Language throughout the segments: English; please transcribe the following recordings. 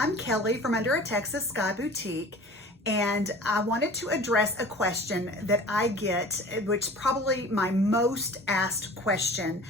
I'm Kelly from Under a Texas Sky Boutique, and I wanted to address a question that I get, which is probably my most asked question.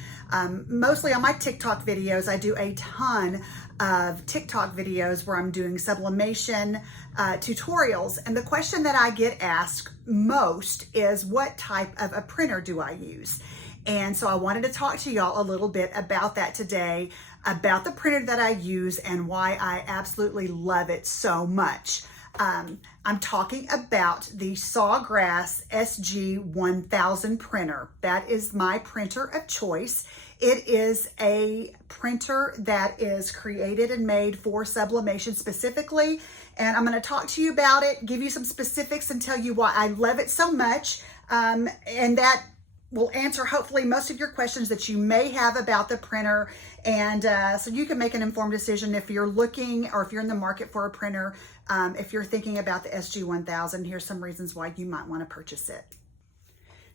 Mostly on my TikTok videos. I do a ton of TikTok videos where I'm doing sublimation tutorials, and the question that I get asked most is, what type of a printer do I use? And so I wanted to talk to y'all a little bit about that today, about the printer that I use and why I absolutely love it so much. I'm talking about the Sawgrass SG1000 printer. That is my printer of choice. It is a printer that is created and made for sublimation specifically. And I'm going to talk to you about it, give you some specifics, and tell you why I love it so much. And that will answer hopefully most of your questions that you may have about the printer, and so you can make an informed decision if you're looking or if you're in the market for a printer. If you're thinking about the SG1000, here's some reasons why you might want to purchase it.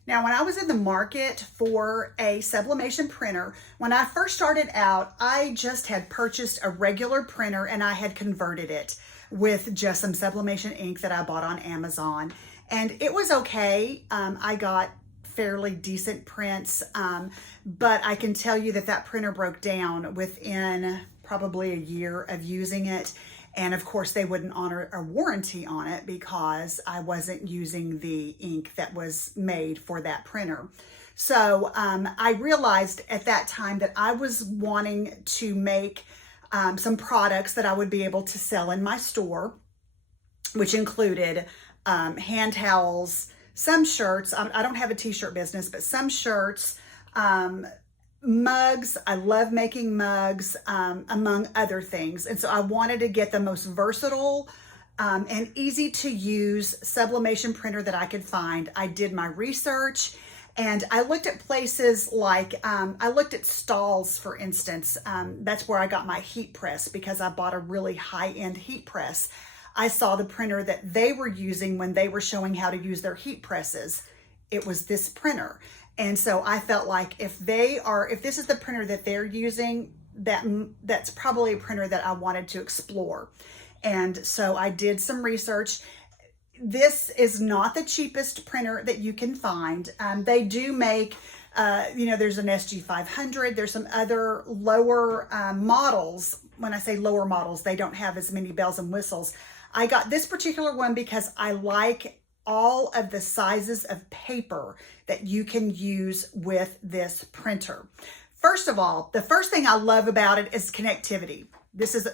Now, when I was in the market for a sublimation printer, when I first started out, I just had purchased a regular printer and I had converted it with just some sublimation ink that I bought on Amazon, and it was okay. I got fairly decent prints, but I can tell you that that printer broke down within probably a year of using it. And of course they wouldn't honor a warranty on it because I wasn't using the ink that was made for that printer. So I realized at that time that I was wanting to make some products that I would be able to sell in my store, which included hand towels, some shirts. I don't have a t-shirt business, but some shirts, mugs. I love making mugs, among other things. And so I wanted to get the most versatile and easy to use sublimation printer that I could find. I did my research and I looked at places like, I looked at Stalls, for instance. That's where I got my heat press because I bought a really high-end heat press. I saw the printer that they were using when they were showing how to use their heat presses. It was this printer. And so I felt like if this is the printer that they're using, that's probably a printer that I wanted to explore. And so I did some research. This is not the cheapest printer that you can find. They do make, there's an SG500, there's some other lower models. When I say lower models, they don't have as many bells and whistles. I got this particular one because I like all of the sizes of paper that you can use with this printer. First of all, the first thing I love about it is connectivity.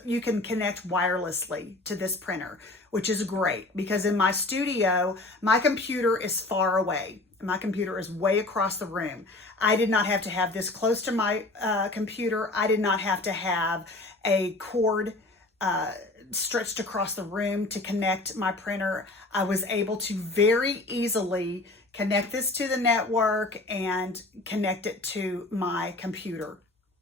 You can connect wirelessly to this printer, which is great because in my studio, my computer is far away. My computer is way across the room. I did not have to have this close to my computer. I did not have to have a cord stretched across the room to connect my printer. I was able to very easily connect this to the network and connect it to my computer.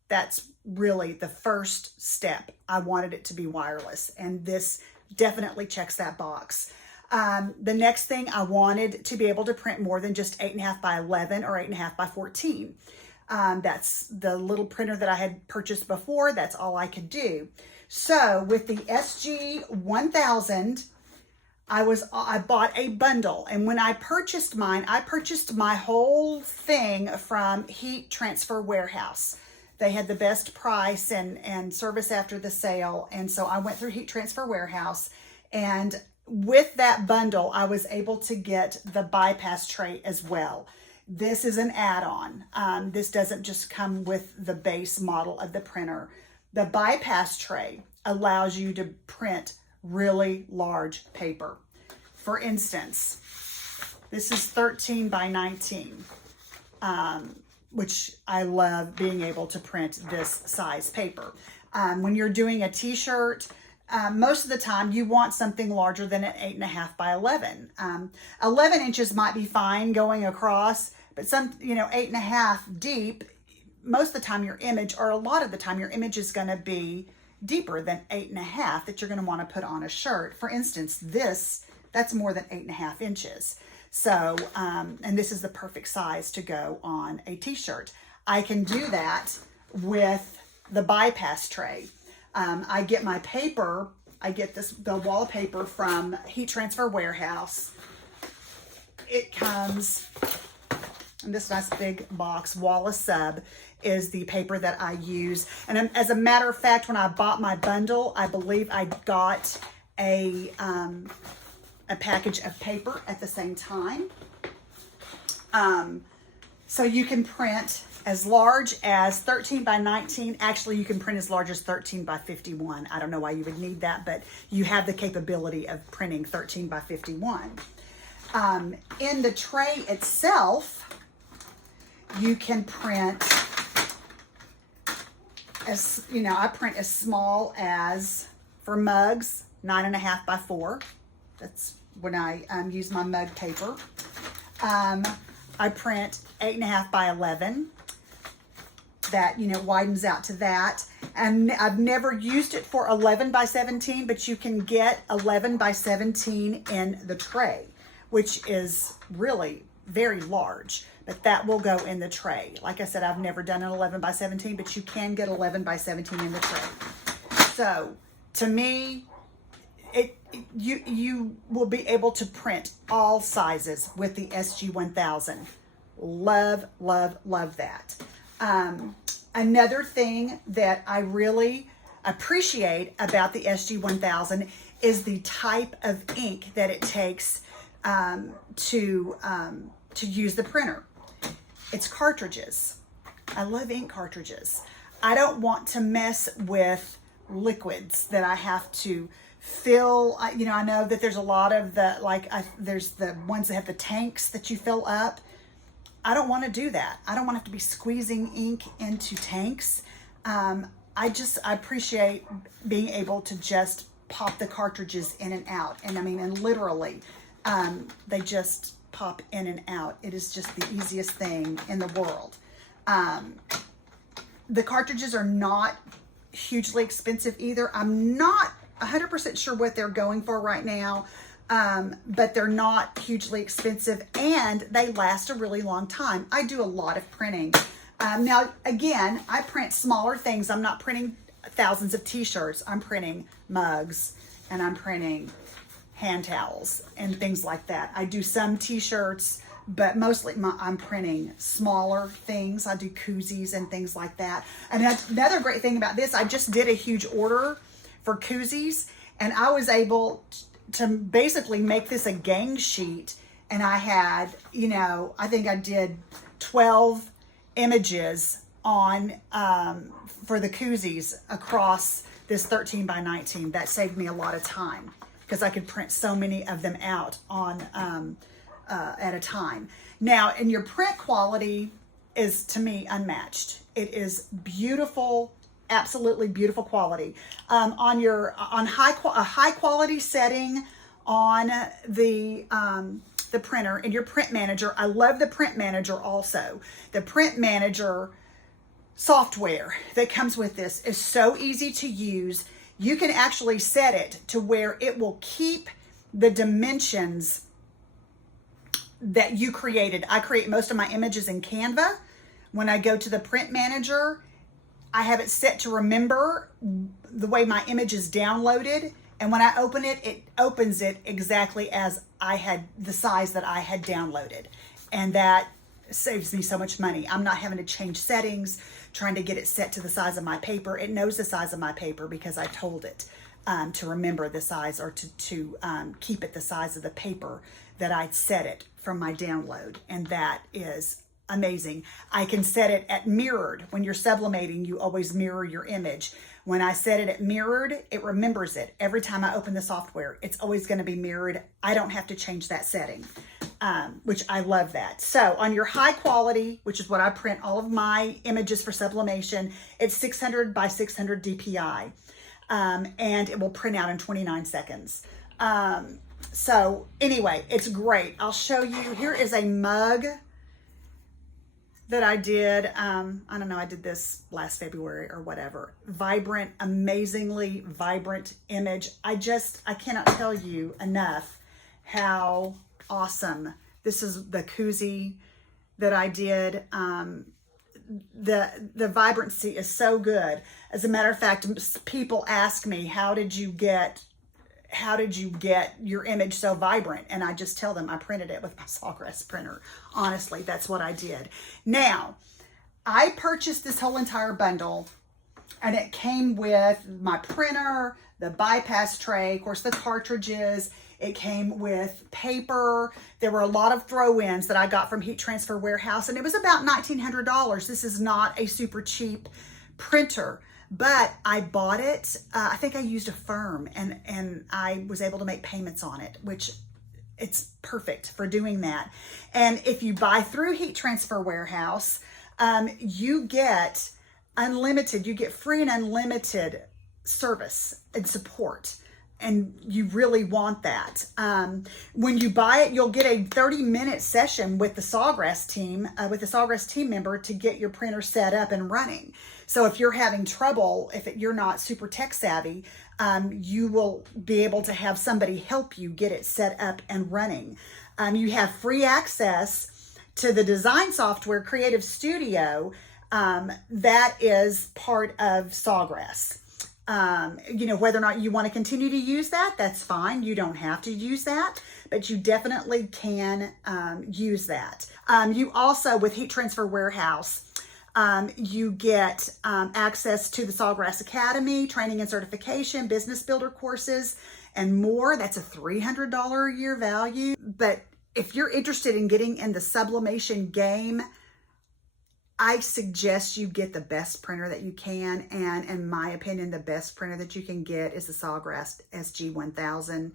That's really the first step. I wanted it to be wireless, and this definitely checks that box. The next thing, I wanted to be able to print more than just 8.5 by 11 or 8.5 by 14. That's the little printer that I had purchased before. That's all I could do. So with the SG1000, I bought a bundle, and when I purchased mine, I purchased my whole thing from Heat Transfer Warehouse. They had the best price and service after the sale, and so I went through Heat Transfer Warehouse, and with that bundle, I was able to get the bypass tray as well. This is an add-on. This doesn't just come with the base model of the printer. The bypass tray allows you to print really large paper. For instance, this is 13 by 19, which I love being able to print this size paper. When you're doing a t-shirt, most of the time you want something larger than an 8.5 by 11. 11 inches might be fine going across, but 8.5 deep, most of the time your image, or a lot of the time your image is going to be deeper than 8.5 that you're going to want to put on a shirt. For instance, that's more than 8.5 inches. So, and this is the perfect size to go on a t-shirt. I can do that with the bypass tray. I get my paper I get the wallpaper from Heat Transfer Warehouse. It comes in this nice big box. Wallace Sub is the paper that I use. And as a matter of fact, when I bought my bundle, I believe I got a package of paper at the same time. So you can print as large as 13 by 19. Actually, you can print as large as 13 by 51. I don't know why you would need that, but you have the capability of printing 13 by 51. In the tray itself, you can print as, you know, I print as small as, for mugs, 9.5 by 4. That's when I use my mug paper. I print 8.5 by 11. That, you know, widens out to that. And I've never used it for 11 by 17, but you can get 11 by 17 in the tray, which is really very large, but that will go in the tray. Like I said, I've never done an 11 by 17, but you can get 11 by 17 in the tray. So to me, you will be able to print all sizes with the SG1000. Love, love, love that. Another thing that I really appreciate about the SG1000 is the type of ink that it takes to use the printer. It's cartridges. I love ink cartridges. I don't want to mess with liquids that I have to fill. You know, I know that there's a lot of there's the ones that have the tanks that you fill up. I don't want to do that. I don't want to have to be squeezing ink into tanks. I appreciate being able to just pop the cartridges in and out. And I mean, and literally, they just pop in and out. It is just the easiest thing in the world. The cartridges are not hugely expensive either. I'm not 100% sure what they're going for right now. But they're not hugely expensive and they last a really long time. I do a lot of printing. Now, again, I print smaller things. I'm not printing thousands of t-shirts. I'm printing mugs and I'm printing hand towels and things like that. I do some t-shirts, but mostly I'm printing smaller things. I do koozies and things like that. And another great thing about this, I just did a huge order for koozies and I was able to basically make this a gang sheet. And I had, you know, I think I did 12 images on for the koozies across this 13 by 19. That saved me a lot of time because I could print so many of them out on at a time. Now, and your print quality is, to me, unmatched. It is beautiful, absolutely beautiful quality. On a high quality setting on the printer and your print manager. I love the print manager also. The print manager software that comes with this is so easy to use. You can actually set it to where it will keep the dimensions that you created. I create most of my images in Canva. When I go to the print manager, I have it set to remember the way my image is downloaded. And when I open it, it opens it exactly as the size that I had downloaded. And that saves me so much money. I'm not having to change settings, trying to get it set to the size of my paper. It knows the size of my paper because I told it to remember the size or to keep it the size of the paper that I'd set it from my download. And that is amazing. I can set it at mirrored. When you're sublimating, you always mirror your image. When I set it at mirrored, it remembers it. Every time I open the software, it's always going to be mirrored. I don't have to change that setting, which I love that. So on your high quality, which is what I print all of my images for sublimation, it's 600 by 600 DPI, and it will print out in 29 seconds. So anyway, it's great. I'll show you. Here is a mug that I did. I don't know, I did this last February or whatever. Vibrant, amazingly vibrant image. I cannot tell you enough how awesome. This is the koozie that I did. The vibrancy is so good. As a matter of fact, people ask me, how did you get how did you get your image so vibrant? And I just tell them I printed it with my Sawgrass printer. Honestly, that's what I did. Now, I purchased this whole entire bundle, and it came with my printer, the bypass tray, of course, the cartridges. It came with paper. There were a lot of throw-ins that I got from Heat Transfer Warehouse, and it was about $1,900. This is not a super cheap printer, but I bought it. I think I used a firm, and I was able to make payments on it, which it's perfect for doing that. And if you buy through Heat Transfer Warehouse, you get unlimited, you get free and unlimited service and support. And you really want that. When you buy it, you'll get a 30-minute session with the Sawgrass team, with the Sawgrass team member to get your printer set up and running. So if you're having trouble, if you're not super tech savvy, you will be able to have somebody help you get it set up and running. You have free access to the design software Creative Studio that is part of Sawgrass. You know, whether or not you want to continue to use that, that's fine. You don't have to use that, but you definitely can use that. You also, with Heat Transfer Warehouse, you get access to the Sawgrass Academy, training and certification, business builder courses, and more. That's a $300 a year value. But if you're interested in getting in the sublimation game, I suggest you get the best printer that you can, and in my opinion, the best printer that you can get is the Sawgrass SG1000.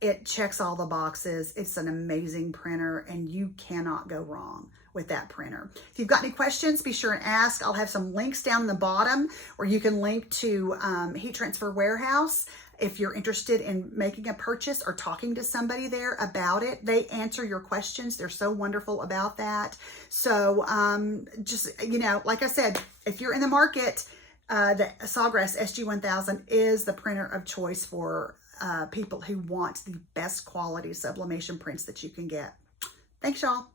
It checks all the boxes. It's an amazing printer, and you cannot go wrong with that printer. If you've got any questions, be sure and ask. I'll have some links down the bottom where you can link to Heat Transfer Warehouse. If you're interested in making a purchase or talking to somebody there about it, they answer your questions. They're so wonderful about that. So just, you know, like I said, if you're in the market, the Sawgrass SG1000 is the printer of choice for people who want the best quality sublimation prints that you can get. Thanks, y'all.